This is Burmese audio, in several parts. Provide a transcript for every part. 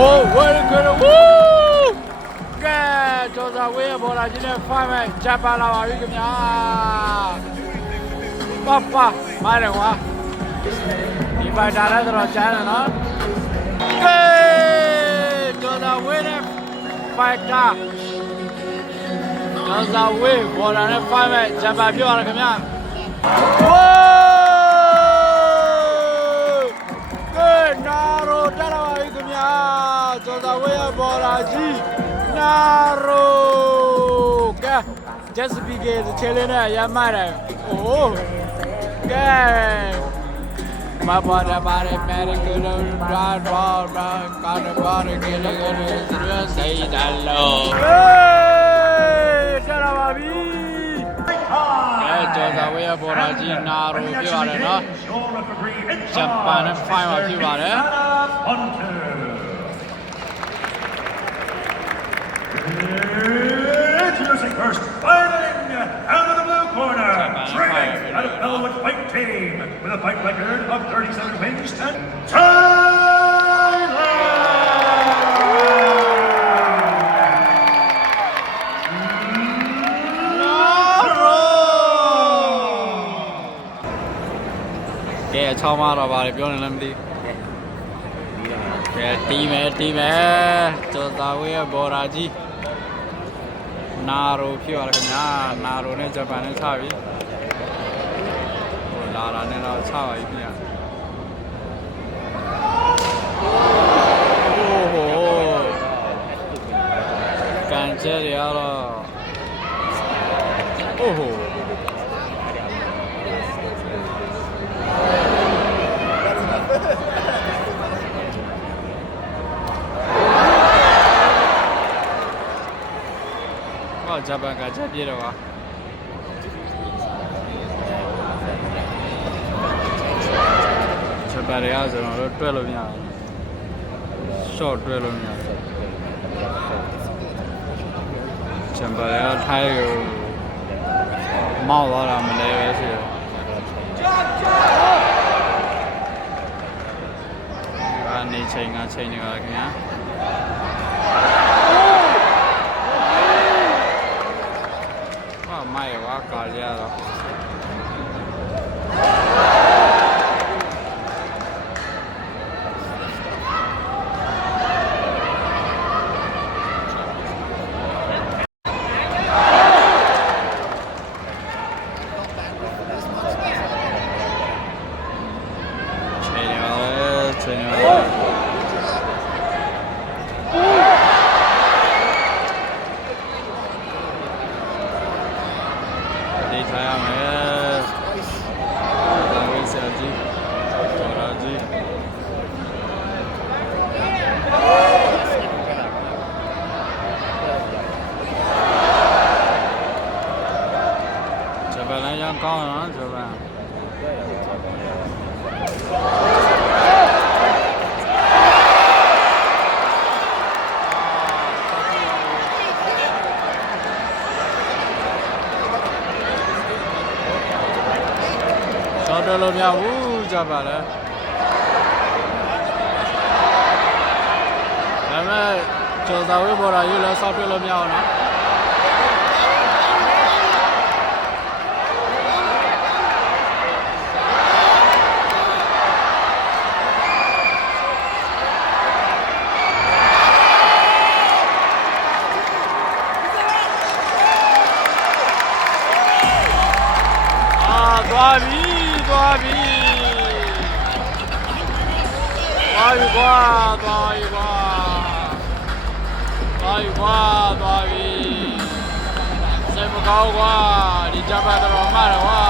Oh, very good. Woo! ကဲကျော်စာဝေးရဲ့ဘောလာကြီးနဲ့ဖိုင်မဲ့ဂျပန်လာပါပြီခင်ဗျာပါမိုင်းတယ်ကွာဒီပိုင်တာလည်းတော့ကျန်းတယ်နော်ကဲကျော်စာဝေးနဲ့ဖိုင်တာကျော်စာဝေးဘောလာနဲ့ဖိုင်မဲ့ဂျပန်ပြောရတယ်ခင်ဗျာဝိုးကဲနာရိုတက်လာပါပြီခင်ဗျာကျော်စာဝေးရဲ့ဘောလာကြီးNaro, kah, just begin the challenge ya mana? Oh, kah, mabada bare mere gulu brand kana bare gulu terus saya dalo. Hey, cara babi. Eh, jodoh saya boraji Naro juga ada, Japan final juga ada. Introducing first, fighting out of the blue corner, training out of Elwood Fight Team, with a fight record of 37 wins and Thailand! Okay, 6 မှာတော့ပါတယ်ပြောနေလည်းမသိကဲတီးမယ်ကျော်သာဝေးရဲ့ဘော်ရာကြီးနာရိုဖြစ်ရခင်ဗျာနာရိုနဲ့ဂျပန်နဲ့ချပြီဟိုလာတာနဲ့တော့ချပါပြီခင်ဗျာโอ้โหကန်ကျဲတွေကတော့โอ้โหဂျပန်ကချက်ပြေတော့ပါဂျပန်တွေကဆိုတော့တွဲလို့မရဘူး short တွဲလို့မရဘူးဂျပန်တွေကထိုင်းကိုမောက်သွားတာမလဲပဲရှိတယ်အနေချိန်ကချိန်နေပါခင်ဗျာမိုက်ဝါကာကြတော့ချိန်ရထားရမယ်ဒါဝိဆရာကြီးတော်ရာကြီးဂျပန်လည်းရောင်းကောင်းနော်ဂျပန်တော်လို့မရဘူးကြပါလေဒါပေမဲ့ကျော်သာဝေးပေါ်လာရွေးလဲစောက်ပြလို့မရအောင်နော်သွားပြီသွားပြီကွာစိတ်မကောင်းကွာဒီဂျပန်တော်မှတော့ကွာ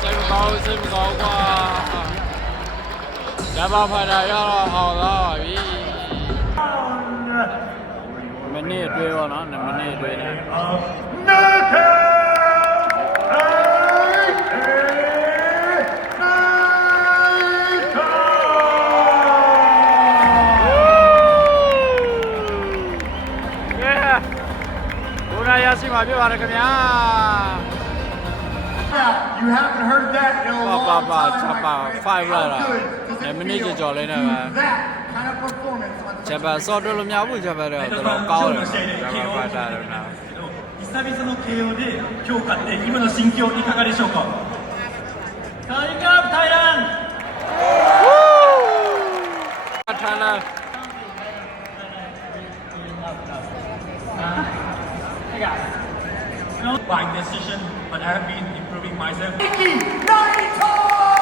စိတ်မကောင်းကွာဂျပန်ဖိုင်တာရတော့အောင်သွားပါပြီမိနစ်အတွင်းပေါ့နော်2မိနစ်အတွင်းနဲ့You you haven't heard that in a long time, my five friend. right How good does it minute feel cho lên to này do mà. that kind of performance on such a Japan so được luôn nhau với Japan rồi từ đó cao rồi Japan phải ra rồi nào 久々の KO で評価って今の心境いかがでしょうか。タイガータイラン Thailand by decision, but I have been improving myself. Nikki Naito!